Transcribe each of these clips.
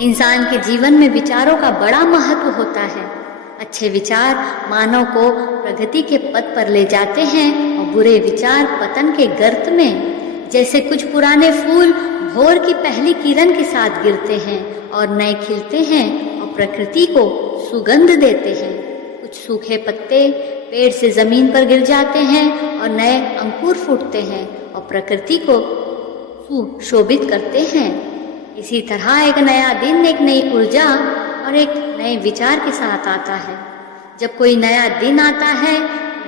इंसान के जीवन में विचारों का बड़ा महत्व होता है। अच्छे विचार मानव को प्रगति के पथ पर ले जाते हैं और बुरे विचार पतन के गर्त में। जैसे कुछ पुराने फूल भोर की पहली किरण के साथ गिरते हैं और नए खिलते हैं और प्रकृति को सुगंध देते हैं। कुछ सूखे पत्ते पेड़ से जमीन पर गिर जाते हैं और नए अंकुर फूटते हैं और प्रकृति को सुशोभित करते हैं। इसी तरह एक नया दिन एक नई ऊर्जा और एक नए विचार के साथ आता है। जब कोई नया दिन आता है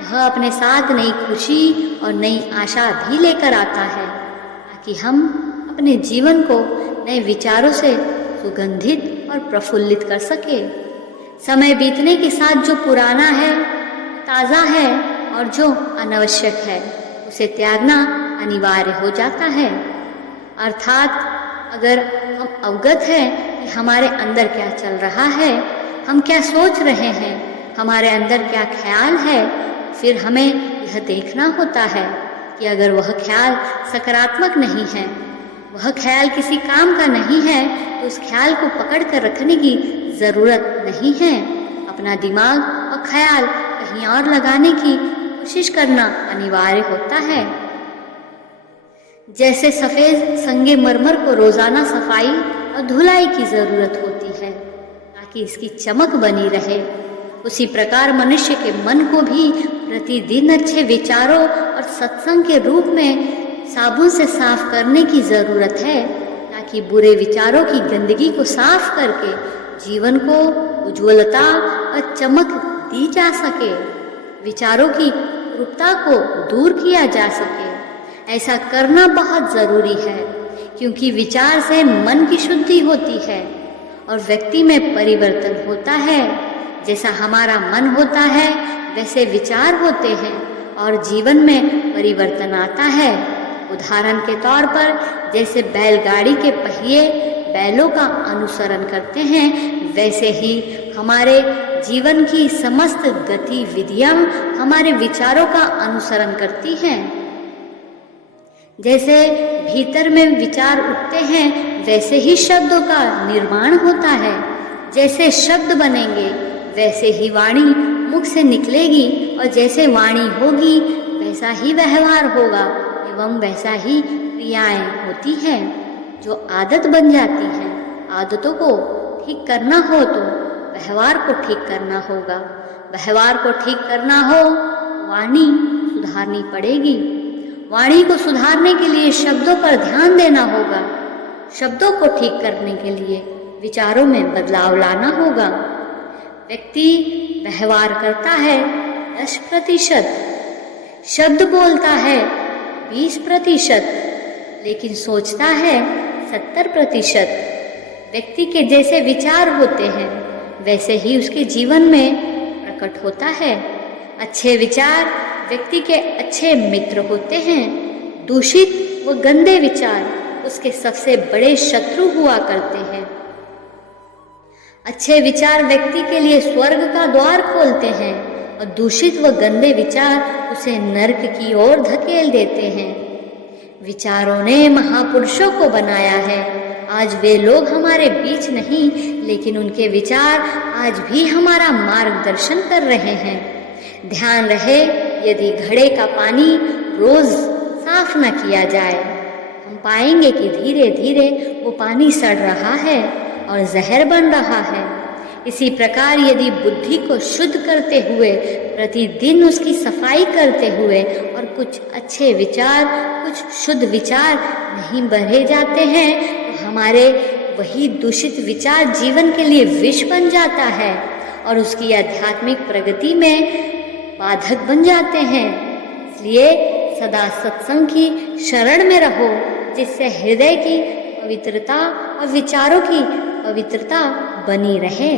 वह अपने साथ नई खुशी और नई आशा भी लेकर आता है, ताकि हम अपने जीवन को नए विचारों से सुगंधित और प्रफुल्लित कर सके। समय बीतने के साथ जो पुराना है, ताज़ा है और जो अनावश्यक है उसे त्यागना अनिवार्य हो जाता है। अर्थात अगर हम अवगत हैं कि हमारे अंदर क्या चल रहा है, हम क्या सोच रहे हैं, हमारे अंदर क्या ख्याल है, फिर हमें यह देखना होता है कि अगर वह ख्याल सकारात्मक नहीं है, वह ख्याल किसी काम का नहीं है, तो उस ख्याल को पकड़ कर रखने की ज़रूरत नहीं है। अपना दिमाग और ख्याल कहीं और लगाने की कोशिश करना अनिवार्य होता है। जैसे सफ़ेद संगमरमर को रोज़ाना सफाई और धुलाई की ज़रूरत होती है ताकि इसकी चमक बनी रहे, उसी प्रकार मनुष्य के मन को भी प्रतिदिन अच्छे विचारों और सत्संग के रूप में साबुन से साफ करने की ज़रूरत है, ताकि बुरे विचारों की गंदगी को साफ करके जीवन को उज्ज्वलता और चमक दी जा सके, विचारों की कुरूपता को दूर किया जा सके। ऐसा करना बहुत ज़रूरी है, क्योंकि विचार से मन की शुद्धि होती है और व्यक्ति में परिवर्तन होता है। जैसा हमारा मन होता है वैसे विचार होते हैं और जीवन में परिवर्तन आता है। उदाहरण के तौर पर जैसे बैलगाड़ी के पहिए बैलों का अनुसरण करते हैं, वैसे ही हमारे जीवन की समस्त गतिविधियां हमारे विचारों का अनुसरण करती हैं। जैसे भीतर में विचार उठते हैं वैसे ही शब्दों का निर्माण होता है। जैसे शब्द बनेंगे वैसे ही वाणी मुख से निकलेगी और जैसे वाणी होगी वैसा ही व्यवहार होगा एवं वैसा ही क्रियाएं होती हैं जो आदत बन जाती हैं। आदतों को ठीक करना हो तो व्यवहार को ठीक करना होगा, व्यवहार को ठीक करना हो वाणी सुधारनी पड़ेगी, वाणी को सुधारने के लिए शब्दों पर ध्यान देना होगा, शब्दों को ठीक करने के लिए विचारों में बदलाव लाना होगा। व्यक्ति व्यवहार करता है 10%, शब्द बोलता है 20%, लेकिन सोचता है 70%। व्यक्ति के जैसे विचार होते हैं वैसे ही उसके जीवन में प्रकट होता है। अच्छे विचार व्यक्ति के अच्छे मित्र होते हैं, दूषित व गंदे विचार उसके सबसे बड़े शत्रु हुआ करते हैं। अच्छे विचार व्यक्ति के लिए स्वर्ग का द्वार खोलते हैं और दूषित व गंदे विचार उसे नरक की ओर धकेल देते हैं। विचारों ने महापुरुषों को बनाया है। आज वे लोग हमारे बीच नहीं, लेकिन उनके विचार आज भी हमारा मार्गदर्शन कर रहे हैं। ध्यान रहे, यदि घड़े का पानी रोज साफ न किया जाए, हम पाएंगे कि धीरे धीरे वो पानी सड़ रहा है और जहर बन रहा है। इसी प्रकार यदि बुद्धि को शुद्ध करते हुए प्रतिदिन उसकी सफाई करते हुए और कुछ अच्छे विचार, कुछ शुद्ध विचार नहीं बढ़े जाते हैं, तो हमारे वही दूषित विचार जीवन के लिए विष बन जाता है और उसकी आध्यात्मिक प्रगति में बाधक बन जाते हैं। इसलिए सदा सत्संग की शरण में रहो, जिससे हृदय की पवित्रता और विचारों की पवित्रता बनी रहे।